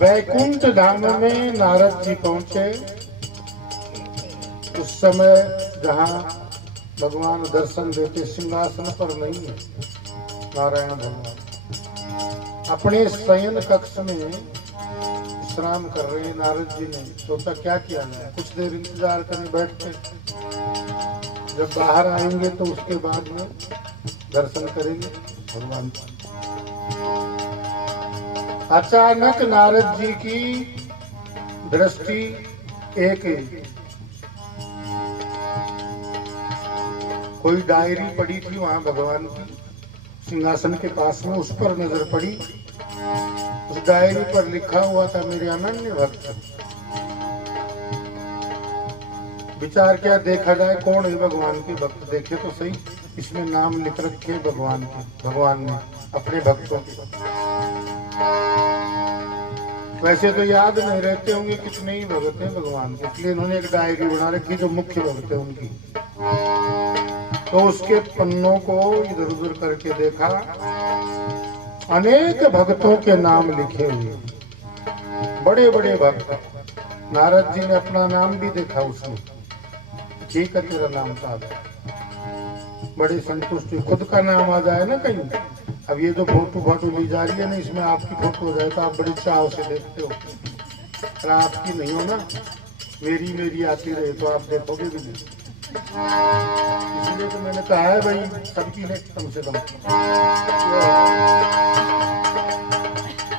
वैकुंठ धाम में नारद जी पहुंचे। उस समय जहां भगवान दर्शन देते सिंहासन पर नहीं है, नारायण भगवान अपने शयन कक्ष में विश्राम कर रहे हैं। नारद जी ने सोचा क्या किया जाए, कुछ देर इंतजार करें, बैठते, जब बाहर आएंगे तो उसके बाद में दर्शन करेंगे भगवान का। अचानक नारद जी की दृष्टि एक कोई डायरी पड़ी थी वहां भगवान की सिंहासन के पास में, उस पर नजर पड़ी। उस डायरी पर लिखा हुआ था मेरे अनन्य भक्त। विचार क्या, देखा जाए कौन है भगवान के भक्त, देखे तो सही, इसमें नाम लिख रखे भगवान के, भगवान ने अपने भक्तों के। वैसे तो याद नहीं रहते होंगे कितने ही भगत हैं भगवान के, इसलिए इन्होंने एक डायरी बना रखी जो मुख्य भक्त है उनकी। तो उसके पन्नों को इधर उधर करके देखा, अनेक भक्तों के नाम लिखे हुए, बड़े बड़े भक्त। नारद जी ने अपना नाम भी देखा उसमें, ठीक है तेरा नाम था, बड़े संतुष्ट हुए। खुद का नाम आ जाए ना कहीं, अब ये जो फोटो ली जा रही है ना, इसमें आपकी फोटो हो जाए तो आप बड़े चाव से देखते हो, अगर आपकी नहीं हो ना, मेरी आती रहे तो आप देखोगे भी नहीं। इसलिए तो मैंने कहा है भाई सबकी है कम से कम।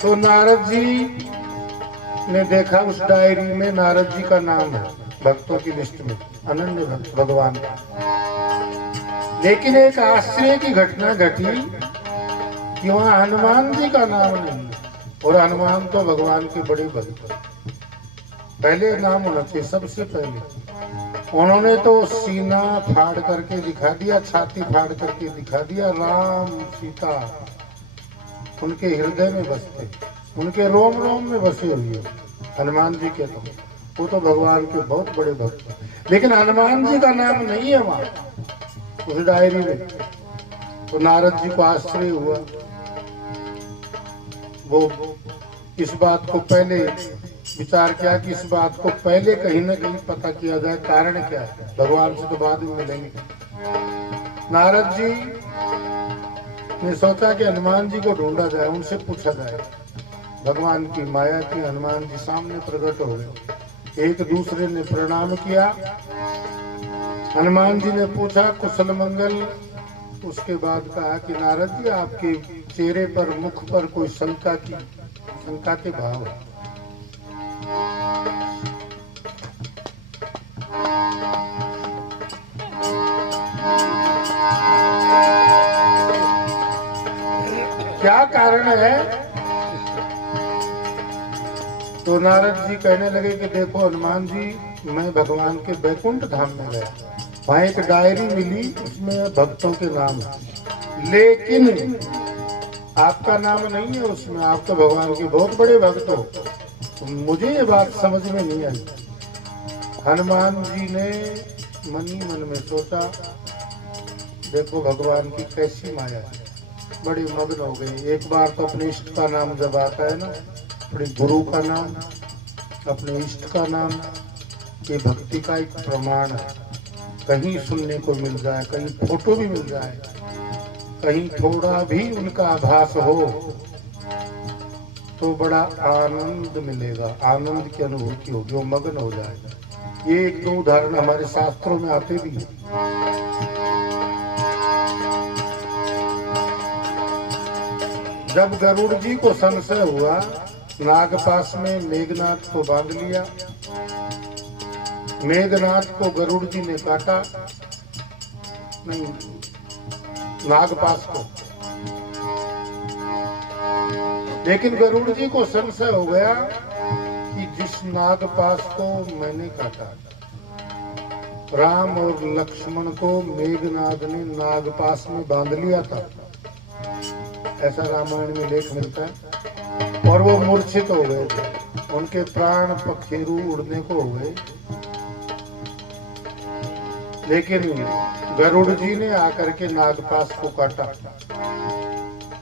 तो नारद जी ने देखा उस डायरी में नारद जी का नाम है भक्तों की लिस्ट में, अनन्य भक्त भगवान का। लेकिन एक आश्चर्य की घटना घटी कि वहाँ हनुमान जी का नाम नहीं, और हनुमान तो भगवान के बड़े भक्त, पहले नाम होना चाहिए सबसे पहले। उन्होंने तो सीना फाड़ करके दिखा दिया, छाती फाड़ करके दिखा दिया, राम सीता उनके हृदय में बसते, उनके रोम रोम में बसे हुए हनुमान जी के। तो वो तो भगवान के बहुत बड़े भक्त हैं, लेकिन हनुमान जी का नाम नहीं है वहां उस डायरी में। तो नारद जी को आश्चर्य हुआ। वो इस बात को पहले विचार किया कि इस बात को पहले कहीं न कहीं पता किया जाए, कारण क्या है, भगवान से तो बाद में मिलेंगे। नारद जी ने सोचा कि हनुमान जी को ढूंढा जाए, उनसे पूछा जाए। भगवान की माया की हनुमान जी सामने प्रकट हो गए, एक दूसरे ने प्रणाम किया। हनुमान जी ने पूछा कुशल मंगल, उसके बाद कहा कि नारद जी आपके चेहरे पर, मुख पर कोई शंका के भाव है। क्या कारण है? तो नारद जी कहने लगे कि देखो हनुमान जी, मैं भगवान के वैकुंठ धाम में गया, वहां एक डायरी मिली, उसमें भक्तों के नाम है, लेकिन आपका नाम नहीं है उसमें, आप तो भगवान के बहुत बड़े भक्त हो। तो मुझे ये बात समझ में नहीं आई। हनुमान जी ने मन ही मन में सोचा, देखो भगवान की कैसी माया है, बड़े मग्न हो गए। एक बार तो अपने इष्ट का नाम जब आता है ना, अपने गुरु का नाम, अपने इष्ट का नाम, ये भक्ति का एक प्रमाण है। कहीं सुनने को मिल जाए, कहीं फोटो भी मिल जाए, कहीं थोड़ा भी उनका आभास हो तो बड़ा आनंद मिलेगा, आनंद की अनुभूति होगी, वो मग्न हो जाएगा। ये एक दो उदाहरण हमारे शास्त्रों में आते भी हैं। जब गरुड़ जी को संशय हुआ, नागपास में मेघनाथ को बांध लिया, मेघनाथ को गरुड़ जी ने काटा, नहीं नागपास को, लेकिन गरुड़ जी को संशय हो गया कि जिस नागपास को मैंने काटा, राम और लक्ष्मण को मेघनाथ ने नागपास में बांध लिया था, ऐसा रामायण में लेख मिलता है। और वो मूर्छित हो गए थे, उनके प्राण पखेरु उड़ने को हो गए। लेकिन गरुड़ जी ने आकर के नागपाश को काटा,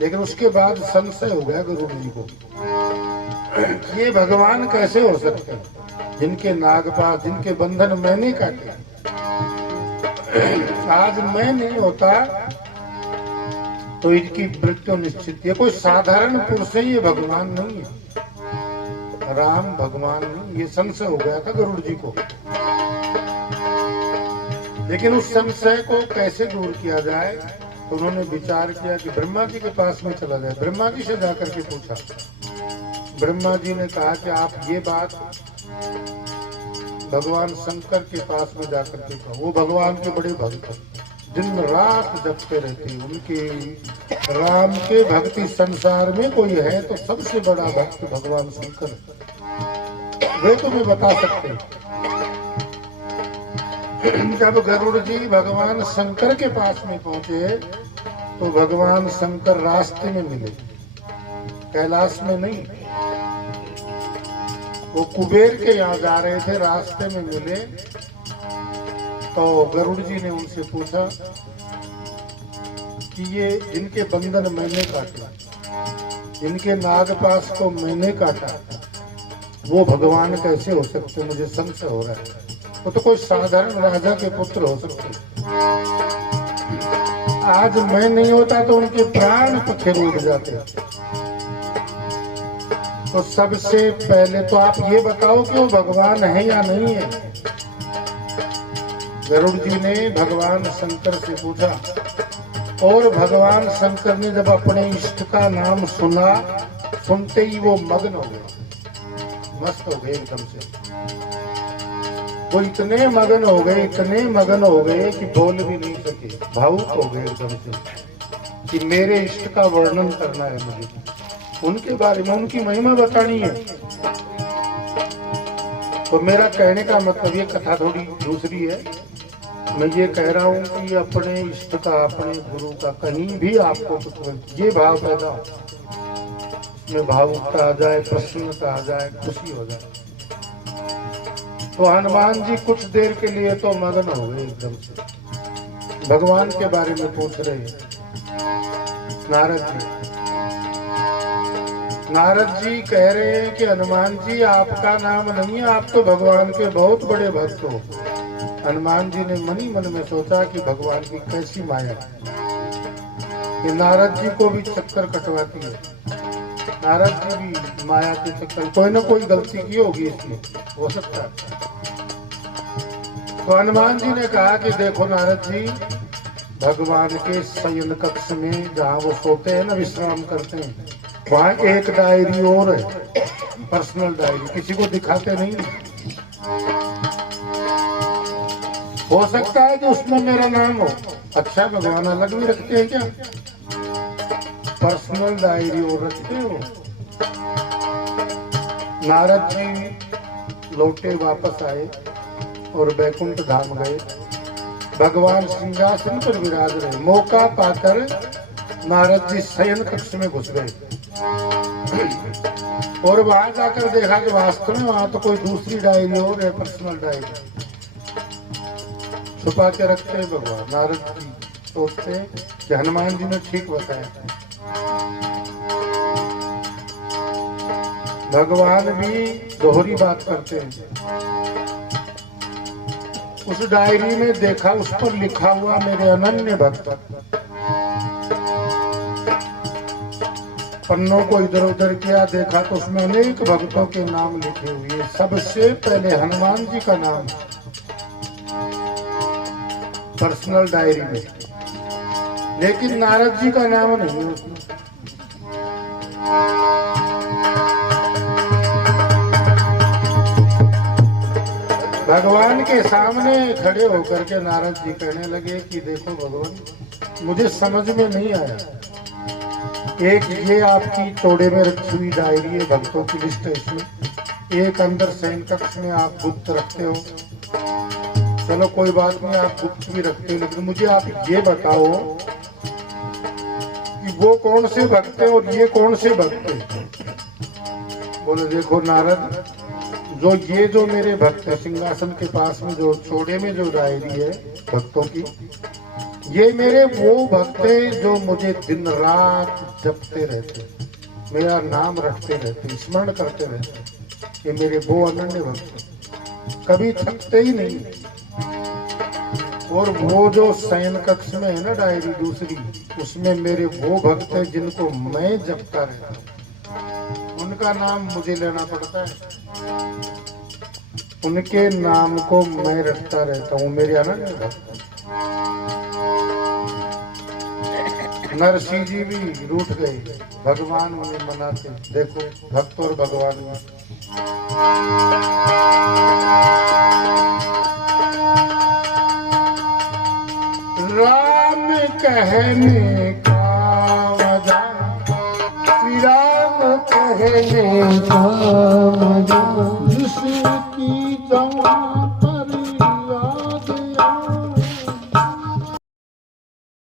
लेकिन उसके बाद संशय हो गया गरुड़ जी को, ये भगवान कैसे हो सकते हैं जिनके नागपाश, जिनके बंधन मैंने काटे। आज मैं नहीं होता तो इनकी मृत्यु निश्चित। ये कोई साधारण पुरुष है, ये भगवान नहीं है, राम भगवान नहीं। ये संशय हो गया था गरुड़ जी को, लेकिन उस संशय को कैसे दूर किया जाए तो उन्होंने विचार किया कि ब्रह्मा जी के पास में चला जाए। ब्रह्मा जी से जाकर के पूछा। ब्रह्मा जी ने कहा कि आप ये बात भगवान शंकर के पास में जाकर के कहो। वो भगवान के बड़े भक्त हैं, दिन रात जपते रहते हैं। उनके राम के भक्ति संसार में कोई है तो सबसे बड़ा भक्त भगवान शंकर है, वे तुम्हें बता सकते हैं। जब गरुड़ जी भगवान शंकर के पास में पहुंचे तो भगवान शंकर रास्ते में मिले, कैलाश में नहीं। वो कुबेर के यहाँ जा रहे थे, रास्ते में मिले तो गरुड़ जी ने उनसे पूछा कि ये जिनके बंधन मैंने काटा, जिनके नागपाश को मैंने काटा, वो भगवान कैसे हो सकते? मुझे संशय हो रहा है। वो तो कोई साधारण राजा के पुत्र हो सकते। आज मैं नहीं होता तो उनके प्राण पखेरु उड़ जाते। तो सबसे पहले तो आप ये बताओ कि वो भगवान है या नहीं है। गरुड़ जी ने भगवान शंकर से पूछा, और भगवान शंकर ने जब अपने इष्ट का नाम सुना, सुनते ही वो मग्न हो गए, मस्त हो गए एकदम से। वो इतने मगन हो गए, इतने मगन हो गए कि बोल भी नहीं सके, भावुक हो गए एकदम से कि मेरे इष्ट का वर्णन करना है मुझे, उनके बारे में उनकी महिमा बतानी है। तो मेरा कहने का मतलब, ये कथा थोड़ी दूसरी है। मैं ये कह रहा हूँ कि अपने इष्ट का, अपने गुरु का कहीं भी आपको कुछ ये भाव पैदा हो, उसमें भावुकता आ जाए, प्रसन्नता आ जाए, खुशी हो जाए। तो हनुमान जी कुछ देर के लिए तो मगन हो गए एकदम से, भगवान के बारे में पूछ रहे हैं। नारद जी कह रहे हैं कि हनुमान जी आपका नाम नहीं है, आप तो भगवान के बहुत बड़े भक्त हो। हनुमान जी ने मन ही मन में सोचा कि भगवान की कैसी माया कि नारद जी को भी चक्कर कटवाती है। नारद जी भी माया के चक्कर, कोई ना कोई गलती की होगी इसमें, हो सकता है। तो हनुमान जी ने कहा कि देखो नारद जी, भगवान के शयन कक्ष में जहाँ वो सोते हैं ना, विश्राम करते हैं, वहाँ एक डायरी और है, पर्सनल डायरी, किसी को दिखाते नहीं। हो सकता है कि उसमें मेरा नाम हो। अच्छा, भगवान अलग भी रखते हैं क्या? पर्सनल डायरी और रखते हो। नारद जी लौटे, वापस आए और बैकुंठ धाम गए। भगवान सिंहासन पर विराज रहे। मौका पाकर नारद जी शयन कक्ष में घुस गए और वहां जाकर देखा कि वास्तव में वहां तो कोई दूसरी डायरी और है, पर्सनल डायरी छुपा के रखते हैं भगवान। नारद जी सोचते हैं कि हनुमान जी ने ठीक बताया। भगवान भी दोहरी बात करते हैं। उस डायरी में देखा, उस पर लिखा हुआ मेरे अनन्य भक्त। पन्नों को इधर उधर किया, देखा तो उसमें अनेक भक्तों के नाम लिखे हुए। सबसे पहले हनुमान जी का नाम पर्सनल डायरी में, लेकिन नारद जी का नाम नहीं है उसमें। भगवान के सामने खड़े होकर के नारद जी कहने लगे कि देखो भगवान, मुझे समझ में नहीं आया। एक ये आपकी तोड़े में रखी हुई डायरी है, भक्तों की लिस्ट है इसमें। एक अंदर शयन कक्ष में आप गुप्त रखते हो, चलो कोई बात नहीं, आप गुप्त भी रखते हो, लेकिन मुझे आप ये बताओ कि वो कौन से भक्त है और ये कौन से भक्त है। बोले देखो नारद, जो मेरे भक्त है, सिंहासन के पास में जो चौड़े में जो डायरी है भक्तों की, ये मेरे वो भक्त हैं जो मुझे दिन रात जपते रहते, मेरा नाम रखते रहते, स्मरण करते रहते। ये मेरे वो अनन्य भक्त कभी थकते ही नहीं। और वो जो शयन कक्ष में है ना डायरी दूसरी, उसमें मेरे वो भक्त हैं जिनको मैं जपता रहता हूँ। उनका नाम मुझे लेना पड़ता है, उनके नाम को मैं रखता रहता हूँ, मेरे अनन्य भक्त। नरसिंह जी भी रूठ गए, भगवान उन्हें मनाते। देखो भक्त और भगवान में राम कहने का मजा, श्री राम कहने का मजा, जिसकी जान